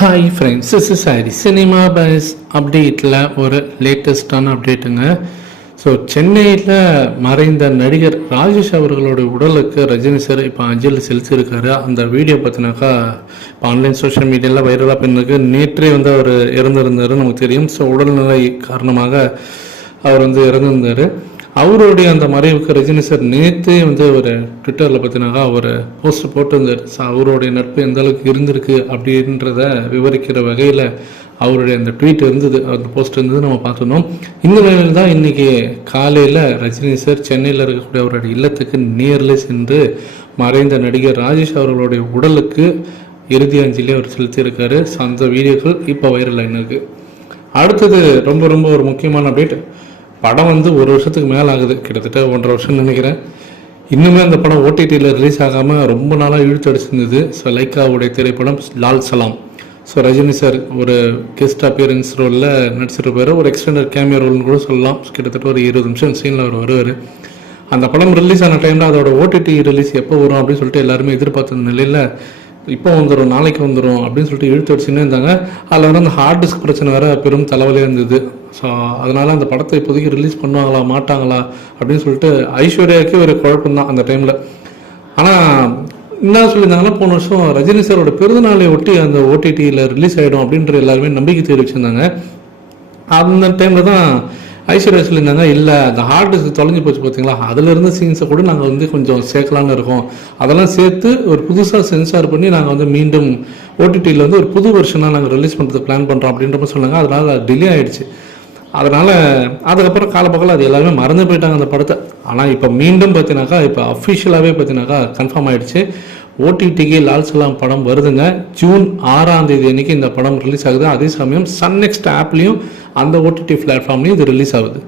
Hi friends, this is Harry. Cinema bus அப்டேட்டில் ஒரு லேட்டஸ்டான அப்டேட்டுங்க. So சென்னையில் மறைந்த நடிகர் ராஜேஷ் அவர்களோட உடலுக்கு ரஜினி சார் இப்போ அஞ்சலி செலுத்தியிருக்காரு. அந்த வீடியோ பார்த்தினாக்கா இப்போ ஆன்லைன் சோஷியல் மீடியாவில் வைரலாக பின்னுக்கு நேற்றே அவர் இறந்துருந்தார் நமக்கு தெரியும். ஸோ உடல்நிலை காரணமாக அவர் இறந்துருந்தார். அவருடைய அந்த மறைவுக்கு ரஜினி சார் நேற்றே ஒரு ட்விட்டரில் பார்த்தினாக்கா அவர் போஸ்ட் போட்டிருந்தார். ஸோ அவருடைய நட்பு எந்த அளவுக்கு இருந்திருக்கு அப்படின்றத விவரிக்கிற வகையில் அவருடைய அந்த ட்வீட் இருந்தது, அந்த போஸ்ட் இருந்தது நம்ம பார்த்துருந்தோம். இந்த நிலையில் தான் இன்றைக்கி காலையில் ரஜினி சார் சென்னையில் இருக்கக்கூடிய அவருடைய இல்லத்துக்கு நேரில் சென்று மறைந்த நடிகர் ராஜேஷ் அவர்களுடைய உடலுக்கு இறுதி அஞ்சலி அவர் செலுத்தியிருக்காரு. ஸோ அந்த வீடியோக்கள் இப்போ வைரல் ஆகிருக்கு. அடுத்தது ரொம்ப ஒரு முக்கியமான அப்டேட். படம் ஒரு வருஷத்துக்கு மேலே ஆகுது, கிட்டத்தட்ட 1.5 வருஷம் நினைக்கிறேன். இன்னுமே அந்த படம் ஓடிடியில் ரிலீஸ் ஆகாமல் ரொம்ப நாளாக இழுத்தடிச்சிருந்தது. ஸோ லைக்காவுடைய திரைப்படம் லால் சலாம். ஸோ ரஜினி சார் ஒரு கெஸ்ட் அப்பியரன்ஸ் ரோலில் நடிச்சிருப்பார். ஒரு எக்ஸ்டெண்டட் கேமியோ ரோல்னு கூட சொல்லலாம். கிட்டத்தட்ட ஒரு 20 நிமிஷம் சீனில் அவர் வருவார். அந்த படம் ரிலீஸ் ஆன டைமில் அதோட ஓடிடி ரிலீஸ் எப்போ வரும் அப்படின்னு சொல்லிட்டு எல்லாருமே எதிர்பார்த்த நிலையில் இப்போ வந்துடும், நாளைக்கு வந்துடும் அப்படின்னு சொல்லிட்டு இழுத்து அடிச்சுன்னு இருந்தாங்க. அதில் அந்த ஹார்ட் டிஸ்க் பிரச்சனை வேறு பெரும் தலைவலியாக இருந்தது. ஸோ அதனால் அந்த படத்தை இப்போதைக்கு ரிலீஸ் பண்ணுவாங்களா மாட்டாங்களா அப்படின்னு சொல்லிட்டு ஐஸ்வர்யாவுக்கே ஒரு குழப்பம்தான் அந்த டைமில். ஆனால் என்ன சொல்லியிருந்தாங்கன்னா, போன வருஷம் ரஜினி சாரோட பிறந்தநாளை ஒட்டி அந்த ஓடிடியில் ரிலீஸ் ஆகிடும் அப்படின்ற எல்லாருமே நம்பிக்கை தெரிவிச்சிருந்தாங்க. அந்த டைமில் தான் ஐஸ்வர்யா சொல்லியிருந்தாங்க, இல்லை அந்த ஹார்ட் டிஸ்க் தொலைஞ்சி போச்சு பார்த்தீங்களா, அதிலிருந்து சீன்ஸை கூட நாங்கள் கொஞ்சம் சேர்க்கலான்னு இருக்கோம், அதெல்லாம் சேர்த்து ஒரு புதுசாக சென்சார் பண்ணி நாங்கள் மீண்டும் ஓடிடியில் ஒரு புது வெர்ஷனாக நாங்கள் ரிலீஸ் பண்ணுறதுக்கு பிளான் பண்ணுறோம் அப்படின்ற மாதிரி சொன்னாங்க. அதனால் டிலே ஆகிடுச்சு. அதனால் அதுக்கப்புறம் காலப்போக்கில் அது எல்லாருமே மறந்து போயிட்டாங்க அந்த படத்தை. ஆனால் இப்போ மீண்டும் பார்த்தினாக்கா இப்போ அஃபிஷியலாகவே பார்த்தினாக்கா கன்ஃபார்ம் ஆகிடுச்சு. ஓடிடிக்கு லால் சலாம் படம் வருதுங்க. ஜூன் 6ஆம் தேதி அன்றைக்கி இந்த படம் ரிலீஸ் ஆகுது. அதே சமயம் சன் நெக்ஸ்ட் ஆப்லேயும் அந்த ஓடிடி பிளாட்ஃபார்ம்லேயும் இது ரிலீஸ் ஆகுது.